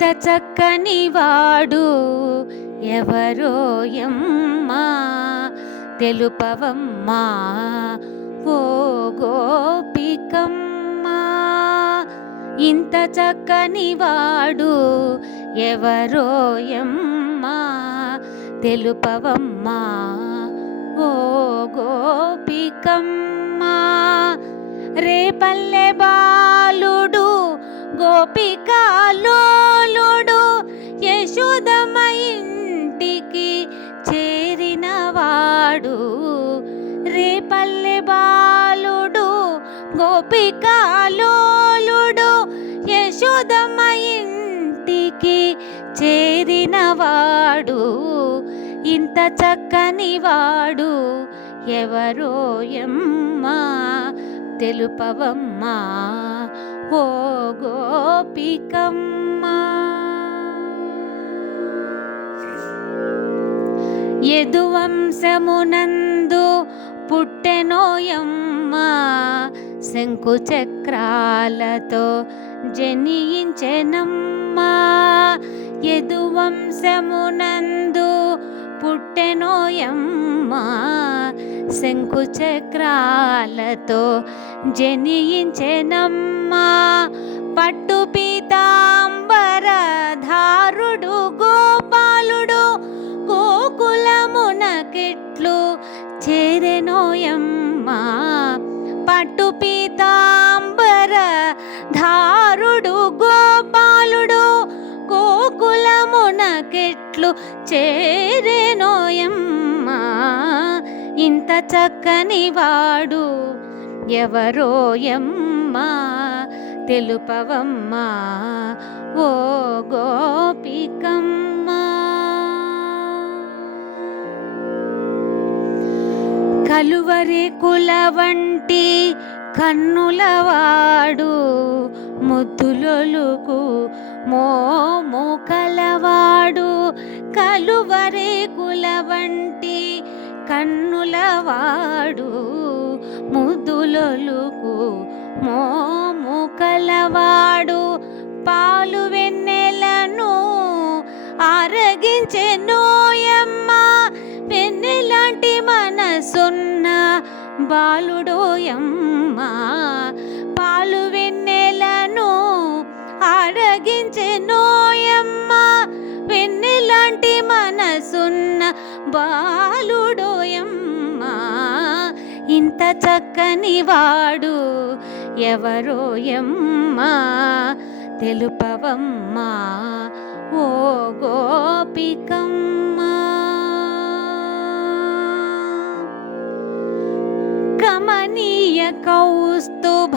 ఎంత చక్కని వాడు ఎవరోయమ్మా తెలుపవమ్మా. ఓ గోపికమ్మా ఇంత చక్కని వాడు ఎవరోయమ్మా తెలుపవమ్మా. ఓ గోపికమ్మా రేపల్లె బాలుడు గోపికాలో చేరినవాడు రేపల్లె బాలుడు గోపికాలోలుడు యశోదమ్మ ఇంటికి చేరినవాడు ఇంత చక్కని వాడు ఎవరోయమ్మా తెలుపవమ్మా ఓ గోపికమ్మ. యదువంశమునందు పుట్టెనోయమ్మా శంకుచక్రాలతో జనించెనమ్మా. యదువంశమునందు పుట్టెనోయమ్మా శంకుచక్రాలతో జనించెనమ్మా. పట్టు పీతాంబరధారుడు పీతాంబర ధారుడు గోపాలుడు గోకులమునకెట్లు చేరేనోయమ్మా ఇంత చక్కని వాడు ఎవరోయమ్మా తెలుపవమ్మా ఓ గోపికమ్మా. కలువరి కుల వంటి కన్నులవాడు ముద్దులొలుకు మోము కలవాడు కలువరేకుల వంటి కన్నులవాడు ముద్దులొలుకు మోము కలవాడు పాలు వెన్నెలను ఆరగించే నోయమ్మ వెన్నెలాంటి మనసున్న బాలుడోయమ్మ. ఆరగించే నోయమ్మ వెన్నెలాంటి మనసున్న బాలుడోయమ్మ. ఇంత చక్కని వాడు ఎవరోయమ్మా? తెలుపవమ్మా ఓ గోపికమ్మా. కమనీయ కౌస్తుభ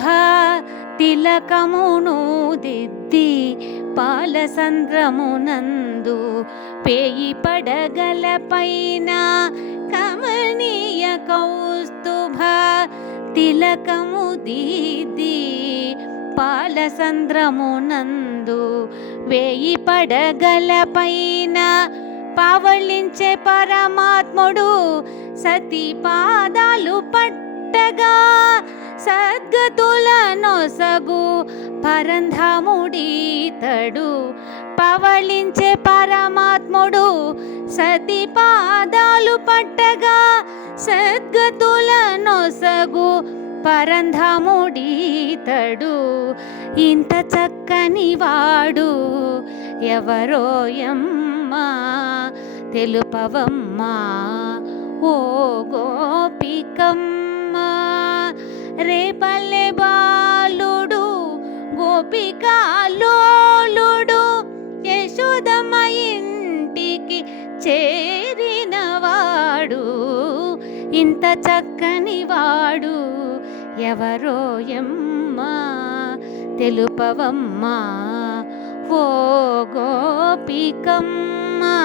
తిలకమును దిద్ది పాలసంద్రమునందు పేయి పడగల పైన కమనీయ కౌస్తుభ తిలకము దీది పాలసంద్రమునందు వేయి పడగల పైన పవళించే పరమాత్ముడు సతీ పాదాలు పట్టగా సద్గతుల నొసగు పరంధాముడీతడు పవళించే పరమాత్ముడు సతి పాదాలు పట్టగా సద్గతుల నొసగు పరంధాముడీతడు ఇంత చక్కని వాడు ఎవరోయమ్మా తెలుపవమ్మా ఓ గోపికమ్మ. రేపల్లె బాలుడు గోపికాలోలుడు యశోదమ్మ ఇంటికి చేరినవాడు ఇంత చక్కని వాడు ఎవరో ఎమ్మా తెలుపవమ్మా ఓ గోపికమ్మా.